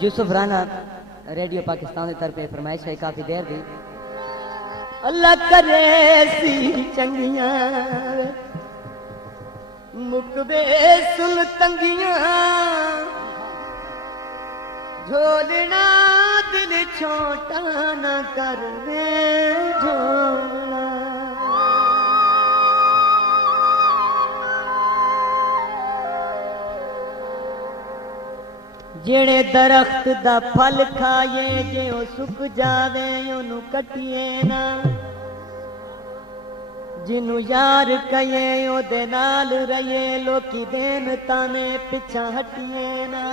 Yusuf Rana radio Pakistan की तरफ फरमाइश है काफी देर दी। अल्लाह करे सी चंगिया मुकबे सुन तंगिया झोलना दिल छोटा न करवे झोलना। जेड़े दरख्त दा फल खाए जे ओ सुक जावे ओनू कटिए ना। जिन्नू यार कहे ओदे नाल रहिए लोकी देन ताने पिछा हटिए ना।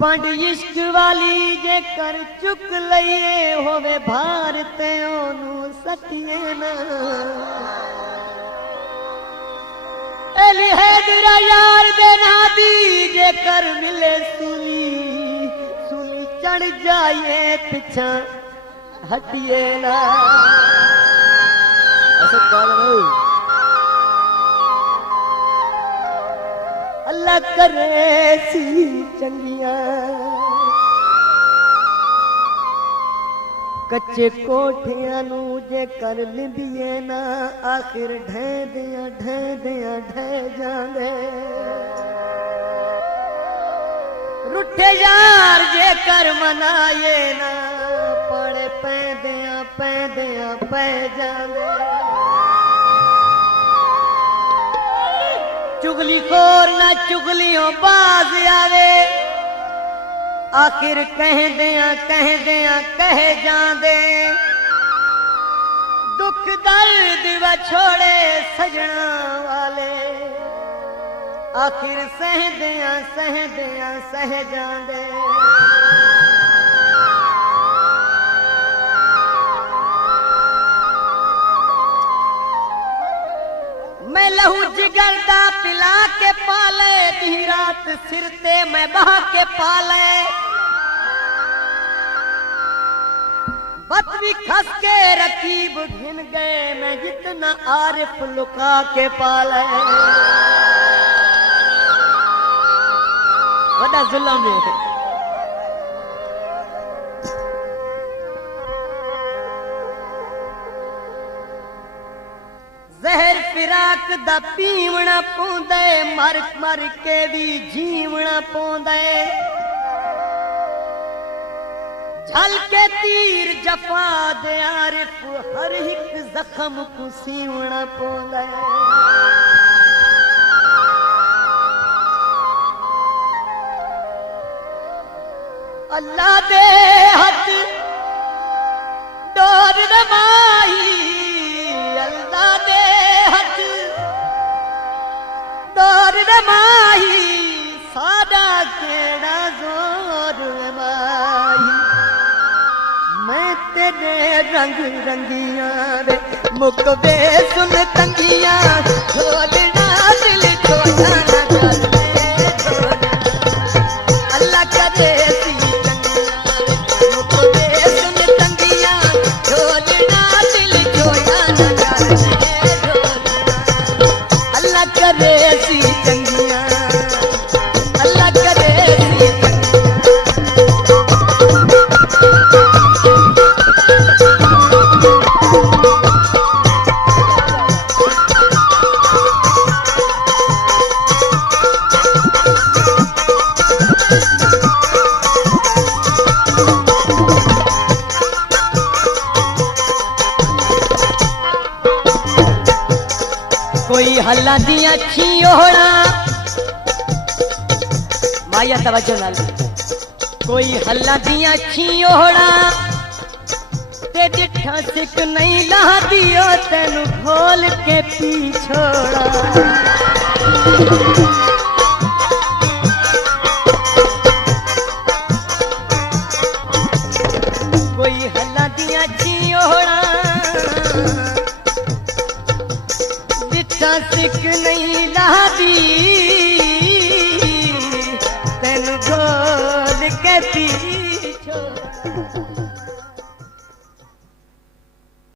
पंड इश्क वाली जे कर चुक लइए होवे भार ते ओनू सटिए ना। एली है तेरा यार देना दी जे कर मिले सुनी सुनी चढ़ जाइए पिछा हटिए ना। अल्लाह करे सी चंगिया कच्चे कोठियां नू जे कर लिंदिए ना आखिर ढह जांदे। रुठे यार जे कर मनाए ना पड़े पैंदियां पै जांदे। चुगली खोर ना चुगलियों बाज आवे आखिर कह कह जांदे। दुख दर्द व छोड़े सजना वाले आखिर सह जांदे। मैं लहू जिगर दा पिला के पाले दी रात सिर ते मैं बहा के पाले। बत भी खस के रकीब घिन गए मैं जितना आरिफ लुका के पाले। बड़ा जुल्म है। जहर फिराक दा पीवना पौंदे मर मर के भी जीवना पौंदे। झल के तीर जफा दे आरिफ हर एक जख्म को सीवना पौंदे। अल्लाह दे हथ डोर रमाई अल्लाह दे हथ डोर रमाई सादा केड़ा जोर रमाई। मैं तेरे रंग रंगिया रे मुकबे सुन तंगिया छोड़ना दिल छोड़ना न करवे छोड़ना। अल्लाह करे सी चंगिया रे मुकबे सुन तंगिया छोड़ना दिल छोड़ना न करवे छोड़ना। अल्लाह करे सी चंगिया अल्लाह करे सी कोई हल्ला दिया छियोड़ा माया तवज्जो नाल। कोई हल्ला दिया छियोड़ा ते डिठा सिक नहीं ला दियो तेनू खोल के पी छोड़ा। कोई हल्ला दिया छियोड़ा सिक नहीं ला दी